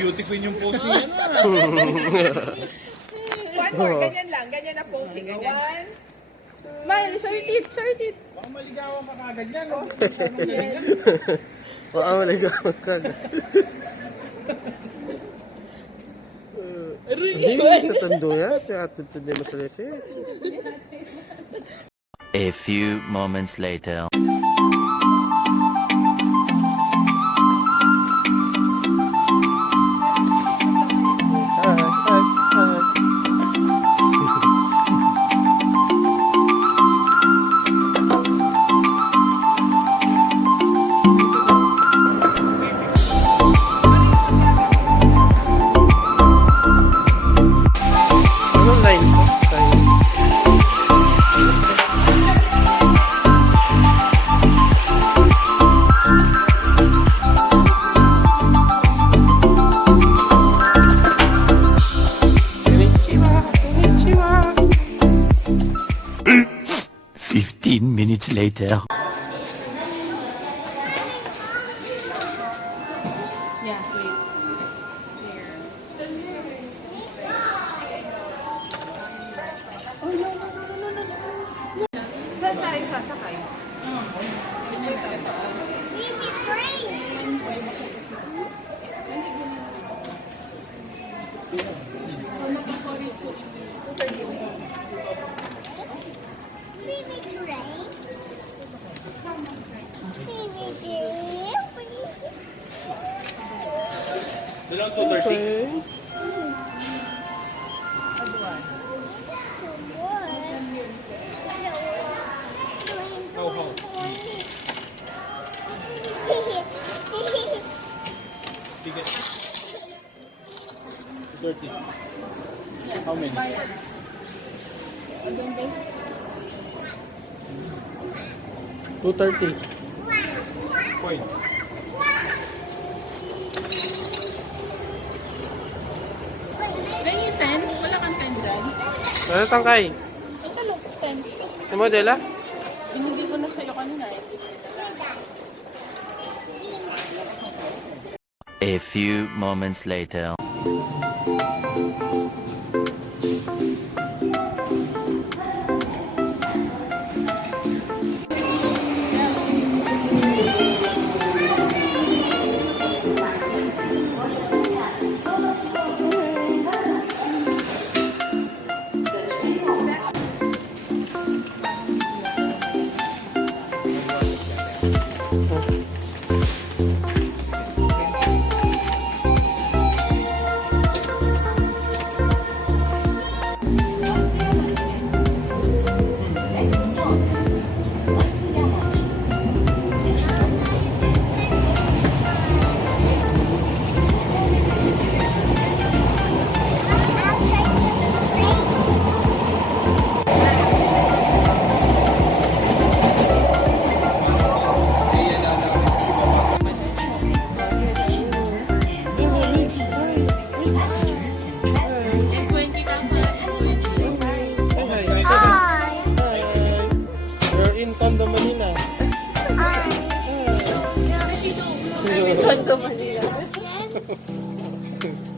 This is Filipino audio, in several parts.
beauty queen yung pose niya. One more, ganyan lang. Ganyan na posing. One. Smile, show your teeth, show your teeth. Baka maligawan ka kagad yan. No? Baka maligawan ka na. Hindi, tatando yan. Hindi masalisi. A few moments later. Anong line po? Line. Konnichiwa, konnichiwa. 15 minutes later. Yeah, wait. Saan tayo sasakay? Dalawang 2:30. Okay. How? Sige. 2:30. How many? $2.30. Point. Ganyan 10? Wala kang 10 dyan? Ano tangkay? Ito look, 10. Yung modela? Binigay ko na sa'yo kanina eh. A few moments later. And 20 tama. And 20. Say hi. Hi. You're in Tondo, Manila. Tondo, Manila.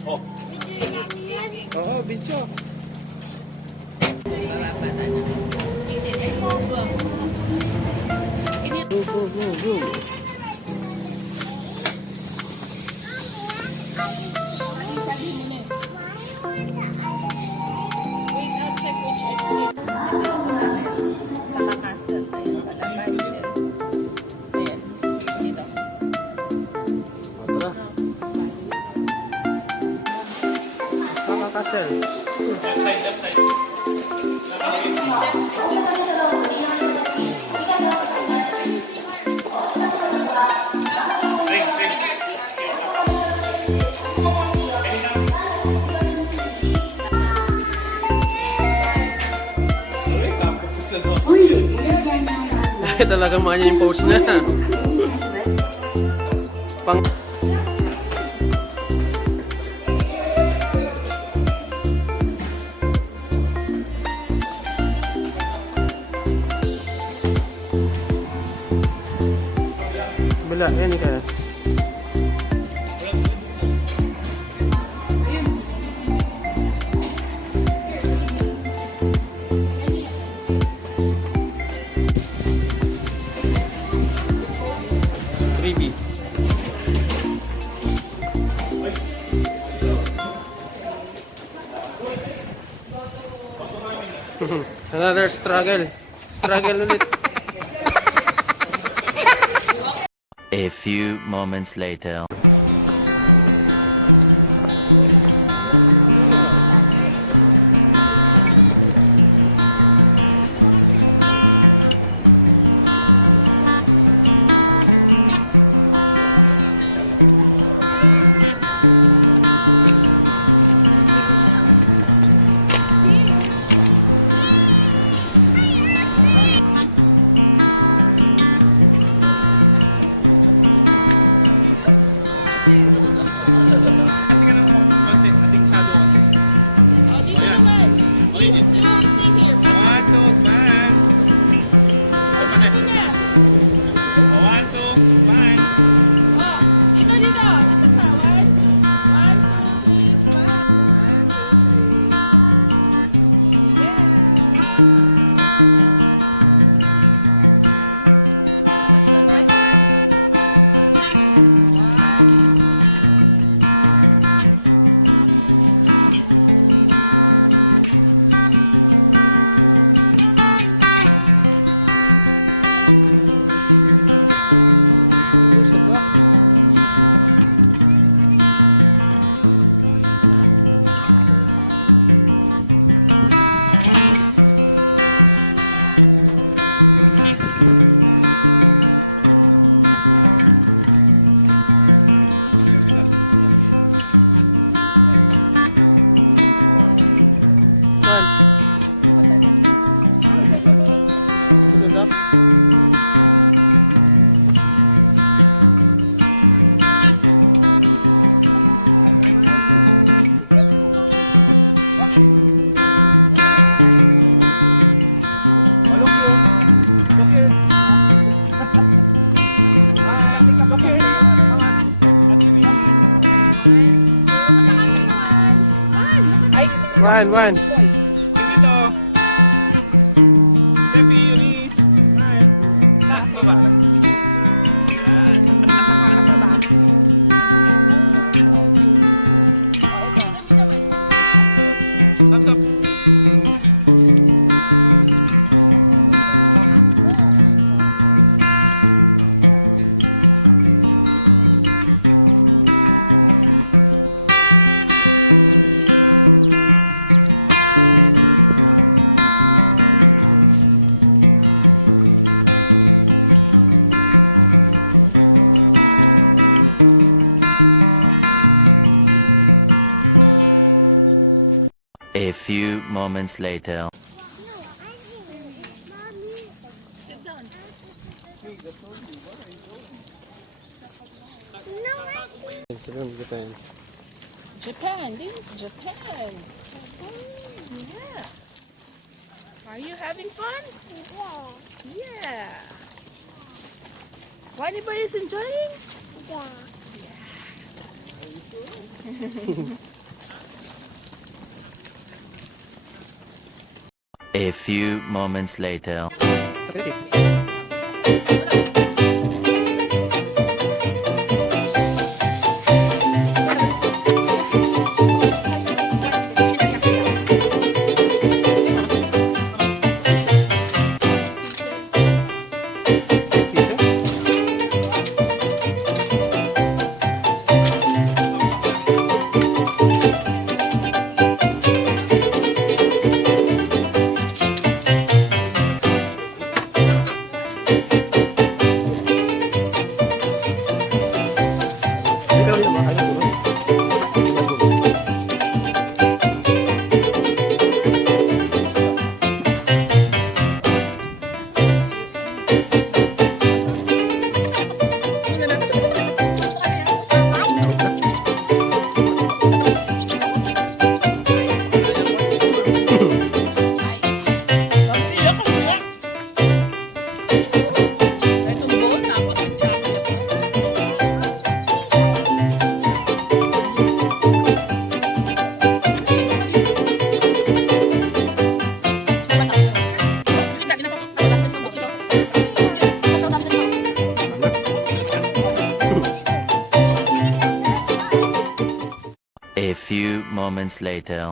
Oh. Oo, video. Go, go, go, go. Wait, I'll check which exit. Kaka-castle. Ayun pala, Marshall. Ayan. Dito. Tara. Kakakasel. Left side. Talagang mga yung pose na. Pang Bala, yan ka. Gravy. Another struggle. Struggle ulit. A few moments later. Ating shadow. Oh, dito naman. Please, you don't stay here. One, two, man. Dito na. One, two, man. Oh, dito, dito. Isa pa. One, two, three, smile. Busog ba? One. Busog ba? Oh, look here. Look here. Look here. One. Dito. Steffi, Eunice. Hi. Baba. Thumbs up. A few moments later. Sabi mo kita yan. Japan. This is Japan. Yeah. Are you having fun? Yeah. Why anybody's enjoying? A few moments later. few moments later.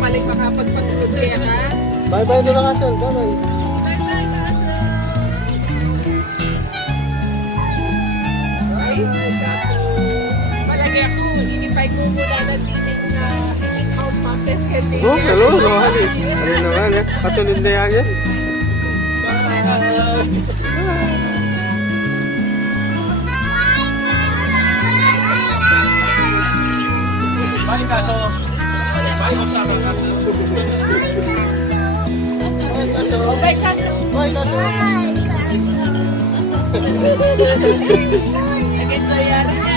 Balik makapagpagod kaya ka. Bye-bye na lang, Asel. Bye-bye. Ay, palagi ako. Inipay ko mula ng titing na in-out mountains kasi. Oh, hello. No, hali. Ano naman, eh. Patulid na yan. Bye, kaso. Bye, Osaka, kaso. Bye, kaso. Bye, kaso. Nag-enjoy yan.